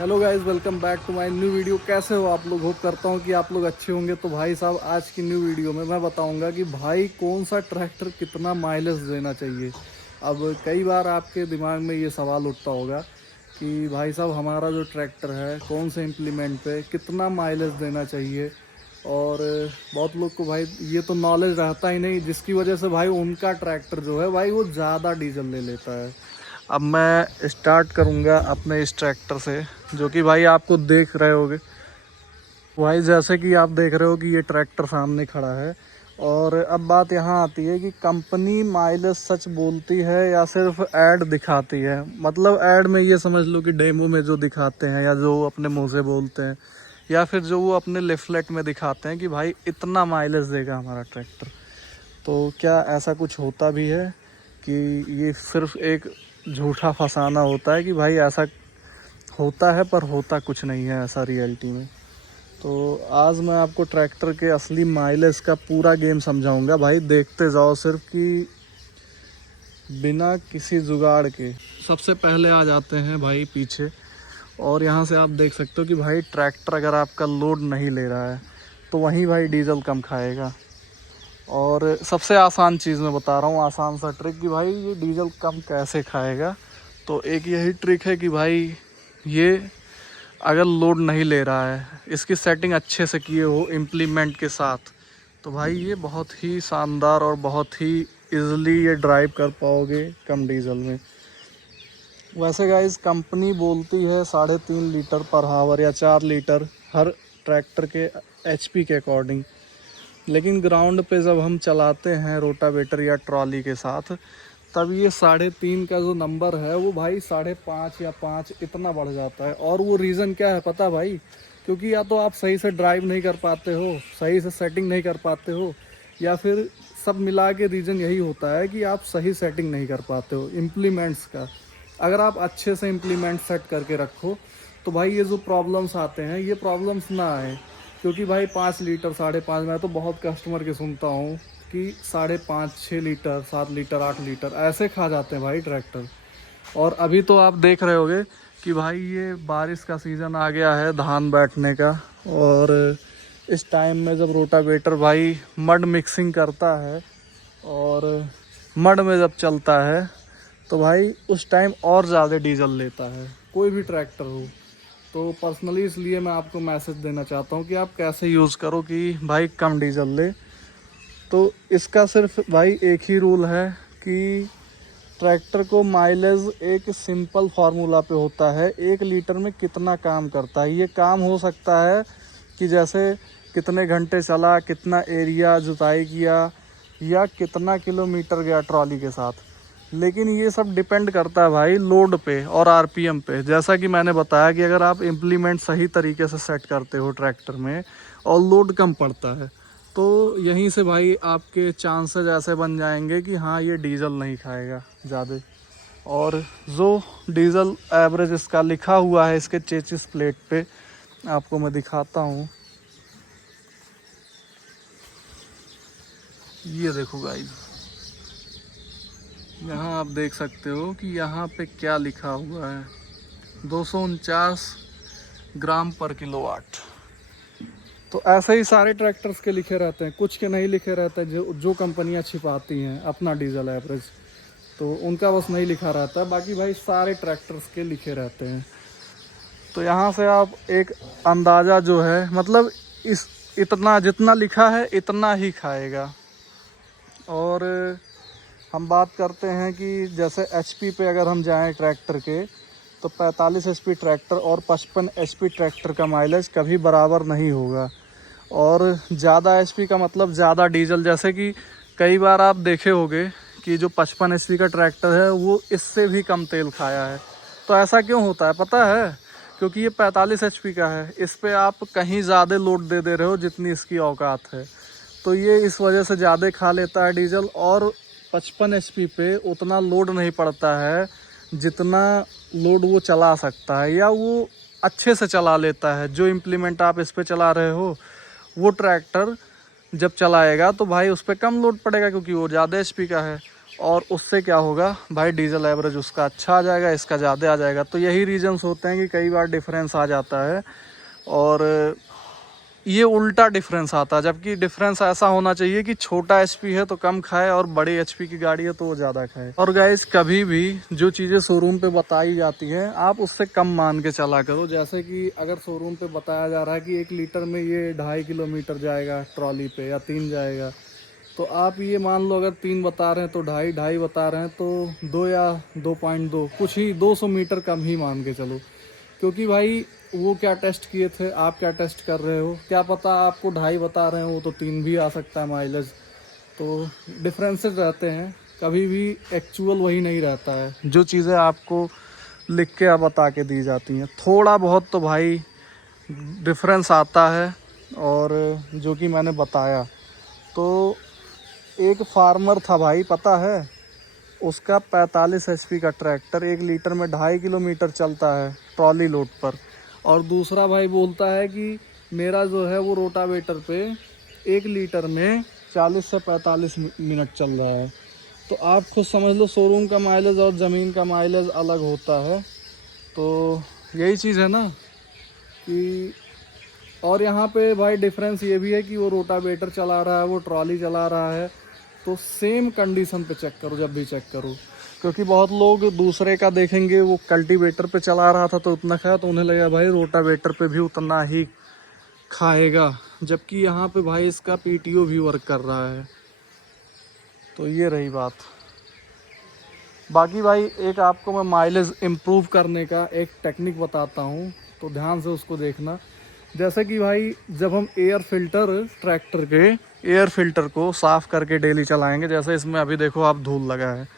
Hello guys, welcome back to my new video. कैसे हो आप लोग? होप करता हूँ कि आप लोग अच्छे होंगे। तो भाई साहब, आज की न्यू वीडियो में मैं बताऊंगा कि भाई कौन सा ट्रैक्टर कितना माइलेज देना चाहिए। अब कई बार आपके दिमाग में ये सवाल उठता होगा कि भाई साहब, हमारा जो ट्रैक्टर है कौन से इम्प्लीमेंट पे कितना माइलेज देना चाहिए। और बहुत लोग को भाई ये तो नॉलेज रहता ही नहीं, जिसकी वजह से भाई उनका ट्रैक्टर जो है भाई वो ज़्यादा डीजल ले लेता है। अब मैं स्टार्ट करूंगा अपने इस ट्रैक्टर से, जो कि भाई आपको देख रहे होगे। भाई जैसे कि आप देख रहे हो कि ये ट्रैक्टर सामने खड़ा है। और अब बात यहाँ आती है कि कंपनी माइलेज सच बोलती है या सिर्फ ऐड दिखाती है। मतलब ऐड में ये समझ लो कि डेमो में जो दिखाते हैं या जो अपने मुंह से बोलते हैं, या फिर जो वो अपने लिफलेट में दिखाते हैं कि भाई इतना माइलेज देगा हमारा ट्रैक्टर। तो क्या ऐसा कुछ होता भी है कि ये सिर्फ एक झूठा फसाना होता है कि भाई ऐसा होता है, पर होता कुछ नहीं है ऐसा रियलिटी में। तो आज मैं आपको ट्रैक्टर के असली माइलेज का पूरा गेम समझाऊंगा। भाई देखते जाओ सिर्फ कि बिना किसी जुगाड़ के। सबसे पहले आ जाते हैं भाई पीछे, और यहाँ से आप देख सकते हो कि भाई ट्रैक्टर अगर आपका लोड नहीं ले रहा है तो वहीं भाई डीजल कम खाएगा। और सबसे आसान चीज़ मैं बता रहा हूँ, आसान सा ट्रिक कि भाई ये डीजल कम कैसे खाएगा। तो एक यही ट्रिक है कि भाई ये अगर लोड नहीं ले रहा है, इसकी सेटिंग अच्छे से किए हो इम्प्लीमेंट के साथ, तो भाई ये बहुत ही शानदार और बहुत ही इजीली ये ड्राइव कर पाओगे कम डीजल में। वैसे गाइस कंपनी बोलती है 3.5 लीटर पर हावर या 4 लीटर हर ट्रैक्टर के एचपी के अकॉर्डिंग। लेकिन ग्राउंड पे जब हम चलाते हैं रोटावेटर या ट्रॉली के साथ, तब ये 3.5 का जो नंबर है वो भाई 5.5 या 5 इतना बढ़ जाता है। और वो रीज़न क्या है पता भाई? क्योंकि या तो आप सही से ड्राइव नहीं कर पाते हो, सही से सेटिंग नहीं कर पाते हो, या फिर सब मिला के रीज़न यही होता है कि आप सही सेटिंग नहीं कर पाते हो इम्प्लीमेंट्स का। अगर आप अच्छे से इम्प्लीमेंट सेट करके रखो तो भाई ये जो प्रॉब्लम्स आते हैं ये प्रॉब्लम्स ना आए। क्योंकि भाई 5 लीटर 5.5, मैं तो बहुत कस्टमर के सुनता हूँ कि 5.5 6 लीटर 7 लीटर 8 लीटर ऐसे खा जाते हैं भाई ट्रैक्टर। और अभी तो आप देख रहे होगे कि भाई ये बारिश का सीज़न आ गया है, धान बैठने का। और इस टाइम में जब रोटावेटर भाई मड मिक्सिंग करता है और मड में जब चलता है, तो भाई उस टाइम और ज़्यादा डीजल लेता है कोई भी ट्रैक्टर हो। तो पर्सनली इसलिए मैं आपको मैसेज देना चाहता हूँ कि आप कैसे यूज़ करो कि भाई कम डीजल ले। तो इसका सिर्फ भाई एक ही रूल है कि ट्रैक्टर को माइलेज एक सिंपल फार्मूला पे होता है, 1 लीटर में कितना काम करता है। ये काम हो सकता है कि जैसे कितने घंटे चला, कितना एरिया जुताई किया, या कितना किलोमीटर गया ट्रॉली के साथ। लेकिन ये सब डिपेंड करता है भाई लोड पे और आरपीएम पे। जैसा कि मैंने बताया कि अगर आप इम्प्लीमेंट सही तरीके से सेट करते हो ट्रैक्टर में और लोड कम पड़ता है, तो यहीं से भाई आपके चांसेस ऐसे बन जाएंगे कि हाँ ये डीजल नहीं खाएगा ज़्यादा। और जो डीजल एवरेज इसका लिखा हुआ है इसके चेसिस प्लेट पे, आपको मैं दिखाता हूँ। ये देखो गाइस, यहाँ आप देख सकते हो कि यहाँ पे क्या लिखा हुआ है, 249 ग्राम पर किलोवाट। तो ऐसे ही सारे ट्रैक्टर्स के लिखे रहते हैं, कुछ के नहीं लिखे रहते हैं। जो कंपनियां छिपाती हैं अपना डीजल एवरेज, तो उनका बस नहीं लिखा रहता है। बाकी भाई सारे ट्रैक्टर्स के लिखे रहते हैं। तो यहाँ से आप एक अंदाज़ा जो है, मतलब इस इतना जितना लिखा है इतना ही खाएगा। और हम बात करते हैं कि जैसे एचपी पे अगर हम जाएं ट्रैक्टर के, तो 45 एचपी ट्रैक्टर और 55 एचपी ट्रैक्टर का माइलेज कभी बराबर नहीं होगा। और ज़्यादा एचपी का मतलब ज़्यादा डीजल। जैसे कि कई बार आप देखे होंगे कि जो 55 एचपी का ट्रैक्टर है वो इससे भी कम तेल खाया है। तो ऐसा क्यों होता है पता है? क्योंकि ये 45 एचपी का है, इस पर आप कहीं ज़्यादा लोड दे रहे हो जितनी इसकी औकात है। तो ये इस वजह से ज़्यादा खा लेता है डीजल। और 55 एचपी पे उतना लोड नहीं पड़ता है जितना लोड वो चला सकता है, या वो अच्छे से चला लेता है। जो इम्प्लीमेंट आप इस पे चला रहे हो, वो ट्रैक्टर जब चलाएगा तो भाई उस पर कम लोड पड़ेगा क्योंकि वो ज़्यादा एचपी का है। और उससे क्या होगा भाई, डीजल एवरेज उसका अच्छा आ जाएगा, इसका ज़्यादा आ जाएगा। तो यही रीजंस होते हैं कि कई बार डिफरेंस आ जाता है और ये उल्टा डिफरेंस आता है। जबकि डिफरेंस ऐसा होना चाहिए कि छोटा एचपी है तो कम खाए और बड़े एचपी की गाड़ी है तो वो ज़्यादा खाए। और गाइस कभी भी जो चीज़ें शोरूम पे बताई जाती हैं आप उससे कम मान के चला करो। जैसे कि अगर शोरूम पे बताया जा रहा है कि 1 लीटर में ये 2.5 किलोमीटर जाएगा ट्रॉली पे या 3 जाएगा, तो आप ये मान लो अगर 3 बता रहे हैं तो 2.5 बता रहे हैं तो 2 या 2.2 कुछ ही 200 मीटर कम ही मान के चलो। क्योंकि भाई वो क्या टेस्ट किए थे, आप क्या टेस्ट कर रहे हो, क्या पता आपको 2.5 बता रहे हो तो 3 भी आ सकता है माइलेज। तो डिफरेंसेस रहते हैं, कभी भी एक्चुअल वही नहीं रहता है जो चीज़ें आपको लिख के बता के दी जाती हैं। थोड़ा बहुत तो भाई डिफरेंस आता है। और जो कि मैंने बताया, तो एक फार्मर था भाई, पता है उसका 45 एचपी का ट्रैक्टर 1 लीटर में 2.5 किलोमीटर चलता है ट्रॉली लोड पर। और दूसरा भाई बोलता है कि मेरा जो है वो रोटावेटर पे 1 लीटर में 40 से 45 मिनट चल रहा है। तो आप खुद समझ लो शोरूम का माइलेज और ज़मीन का माइलेज अलग होता है। तो यही चीज़ है ना कि, और यहाँ पे भाई डिफरेंस ये भी है कि वो रोटावेटर चला रहा है, वो ट्रॉली चला रहा है, तो सेम कंडीशन पे चेक करो जब भी चेक करो। क्योंकि बहुत लोग दूसरे का देखेंगे वो कल्टीवेटर पे चला रहा था तो उतना खाया, तो उन्हें लगेगा भाई रोटावेटर पे भी उतना ही खाएगा, जबकि यहाँ पे भाई इसका पीटीओ भी वर्क कर रहा है। तो ये रही बात। बाकी भाई एक आपको मैं माइलेज इम्प्रूव करने का एक टेक्निक बताता हूँ, तो ध्यान से उसको देखना। जैसे कि भाई जब हम एयर फिल्टर ट्रैक्टर के एयर फिल्टर को साफ़ करके डेली चलाएंगे, जैसे इसमें अभी देखो आप धूल लगा है,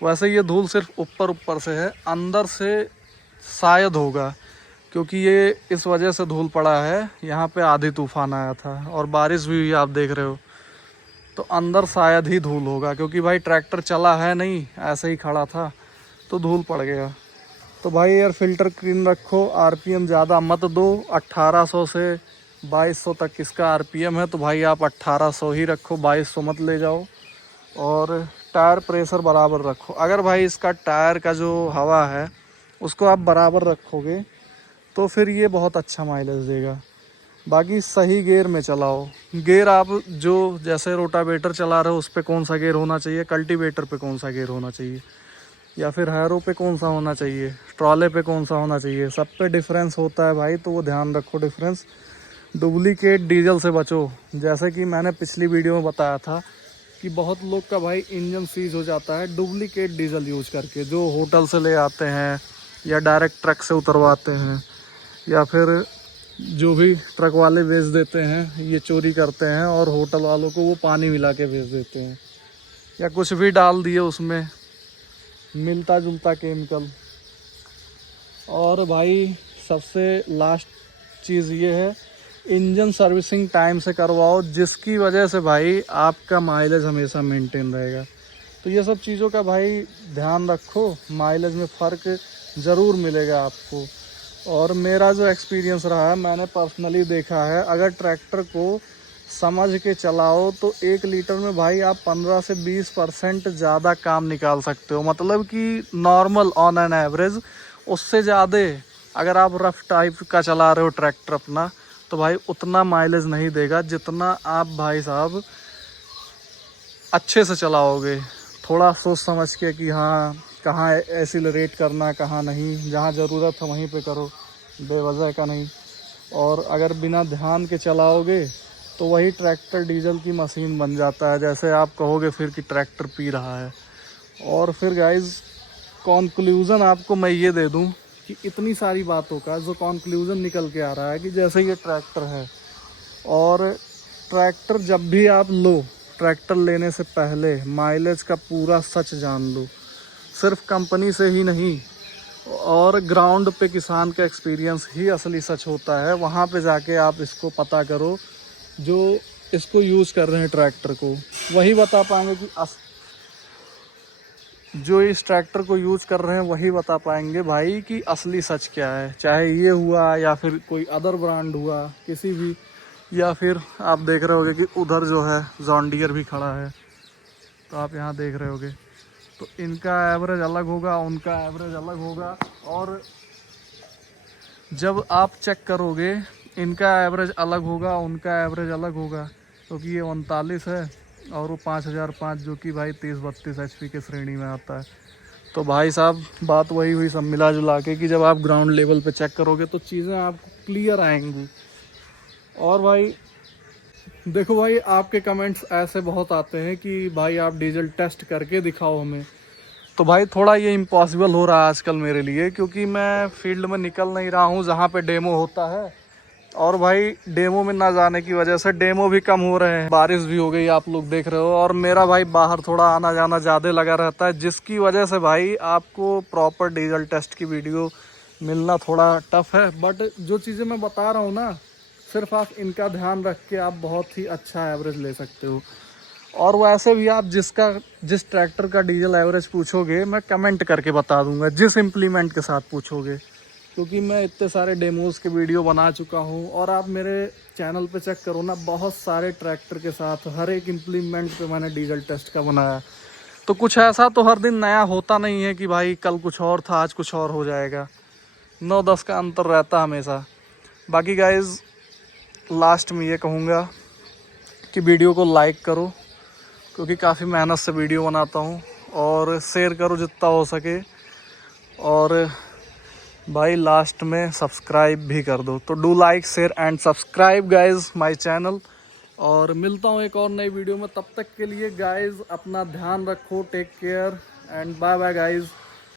वैसे ये धूल सिर्फ ऊपर ऊपर से है, अंदर से शायद होगा, क्योंकि ये इस वजह से धूल पड़ा है, यहाँ पे आधी तूफान आया था और बारिश भी हुई आप देख रहे हो, तो अंदर शायद ही धूल होगा। क्योंकि भाई ट्रैक्टर चला है नहीं, ऐसे ही खड़ा था तो धूल पड़ गया। तो भाई एयर फिल्टर क्लीन रखो, आरपीएम ज़्यादा मत दो। 1800 से 2200 तक इसका आरपीएम है, तो भाई आप 1800 ही रखो, 2200 मत ले जाओ। और टायर प्रेशर बराबर रखो। अगर भाई इसका टायर का जो हवा है उसको आप बराबर रखोगे तो फिर ये बहुत अच्छा माइलेज देगा। बाकी सही गियर में चलाओ। गियर आप जो जैसे रोटावेटर चला रहे हो उस पर कौन सा गियर होना चाहिए, कल्टीवेटर पे कौन सा गियर होना चाहिए, या फिर हैरो पे कौन सा होना चाहिए, ट्रॉले पे कौन सा होना चाहिए, सब पे डिफरेंस होता है भाई। तो वो ध्यान रखो डिफरेंस। डुप्लीकेट डीजल से बचो। जैसे कि मैंने पिछली वीडियो में बताया था कि बहुत लोग का भाई इंजन सीज हो जाता है डुप्लीकेट डीजल यूज करके, जो होटल से ले आते हैं या डायरेक्ट ट्रक से उतरवाते हैं, या फिर जो भी ट्रक वाले बेच देते हैं, ये चोरी करते हैं और होटल वालों को वो पानी मिला के बेच देते हैं, या कुछ भी डाल दिए उसमें मिलता जुलता केमिकल। और भाई सबसे लास्ट चीज़ ये है, इंजन सर्विसिंग टाइम से करवाओ, जिसकी वजह से भाई आपका माइलेज हमेशा मेंटेन रहेगा। तो ये सब चीज़ों का भाई ध्यान रखो, माइलेज में फ़र्क ज़रूर मिलेगा आपको। और मेरा जो एक्सपीरियंस रहा है, मैंने पर्सनली देखा है, अगर ट्रैक्टर को समझ के चलाओ तो 1 लीटर में भाई आप 15 से 20% ज़्यादा काम निकाल सकते हो। मतलब कि नॉर्मल ऑन एन एवरेज उससे ज़्यादा अगर आप रफ टाइप का चला रहे हो ट्रैक्टर अपना, तो भाई उतना माइलेज नहीं देगा जितना आप भाई साहब अच्छे से चलाओगे। थोड़ा सोच समझ के कि हाँ कहाँ एक्सीलरेट करना, कहाँ नहीं, जहाँ ज़रूरत है वहीं पे करो, बेवजह का नहीं। और अगर बिना ध्यान के चलाओगे तो वही ट्रैक्टर डीजल की मशीन बन जाता है, जैसे आप कहोगे फिर कि ट्रैक्टर पी रहा है। और फिर गाइज़ कॉन्क्लूज़न आपको मैं ये दे दूं कि इतनी सारी बातों का जो कॉन्क्लूज़न निकल के आ रहा है कि जैसे ये ट्रैक्टर है, और ट्रैक्टर जब भी आप लो, ट्रैक्टर लेने से पहले माइलेज का पूरा सच जान लो, सिर्फ कंपनी से ही नहीं, और ग्राउंड पे किसान का एक्सपीरियंस ही असली सच होता है। वहाँ पे जाके आप इसको पता करो, जो इसको यूज़ कर रहे हैं ट्रैक्टर को, वही बता पाएंगे कि जो इस ट्रैक्टर को यूज़ कर रहे हैं वही बता पाएंगे भाई कि असली सच क्या है। चाहे ये हुआ या फिर कोई अदर ब्रांड हुआ किसी भी, या फिर आप देख रहे होगे कि उधर जो है जॉन डियर भी खड़ा है। तो आप यहाँ देख रहे होगे, तो इनका एवरेज अलग होगा, उनका एवरेज अलग होगा। और जब आप चेक करोगे इनका एवरेज अलग होगा, उनका एवरेज अलग होगा, क्योंकि ये 39 है और वो 5005 जो कि भाई 30-32 HP के श्रेणी में आता है। तो भाई साहब बात वही हुई सब मिला जुला के कि जब आप ग्राउंड लेवल पे चेक करोगे तो चीज़ें आपको क्लियर आएंगी। और भाई देखो भाई, आपके कमेंट्स ऐसे बहुत आते हैं कि भाई आप डीजल टेस्ट करके दिखाओ हमें। तो भाई थोड़ा ये इम्पॉसिबल हो रहा है आजकल मेरे लिए, क्योंकि मैं फील्ड में निकल नहीं रहा हूँ जहाँ पे डेमो होता है। और भाई डेमो में ना जाने की वजह से डेमो भी कम हो रहे हैं, बारिश भी हो गई आप लोग देख रहे हो। और मेरा भाई बाहर थोड़ा आना जाना ज़्यादा लगा रहता है, जिसकी वजह से भाई आपको प्रॉपर डीजल टेस्ट की वीडियो मिलना थोड़ा टफ है। बट जो चीज़ें मैं बता रहा हूँ ना, सिर्फ आप इनका ध्यान रख के आप बहुत ही अच्छा एवरेज ले सकते हो। और वैसे भी आप जिस ट्रैक्टर का डीजल एवरेज पूछोगे मैं कमेंट करके बता दूंगा, जिस इम्प्लीमेंट के साथ पूछोगे, क्योंकि मैं इतने सारे डेमोज़ के वीडियो बना चुका हूं। और आप मेरे चैनल पे चेक करो ना, बहुत सारे ट्रैक्टर के साथ हर एक इम्प्लीमेंट पे मैंने डीजल टेस्ट का बनाया। तो कुछ ऐसा तो हर दिन नया होता नहीं है कि भाई कल कुछ और था आज कुछ और हो जाएगा, 9-10 का अंतर रहता हमेशा। बाकी गाइज़ लास्ट में ये कहूँगा कि वीडियो को लाइक करो, क्योंकि काफ़ी मेहनत से वीडियो बनाता हूँ, और शेयर करो जितना हो सके। और भाई लास्ट में सब्सक्राइब भी कर दो। तो do like share and subscribe guys my channel. और मिलता हूँ एक और नई वीडियो में, तब तक के लिए गाइज अपना ध्यान रखो, take care and bye bye guys.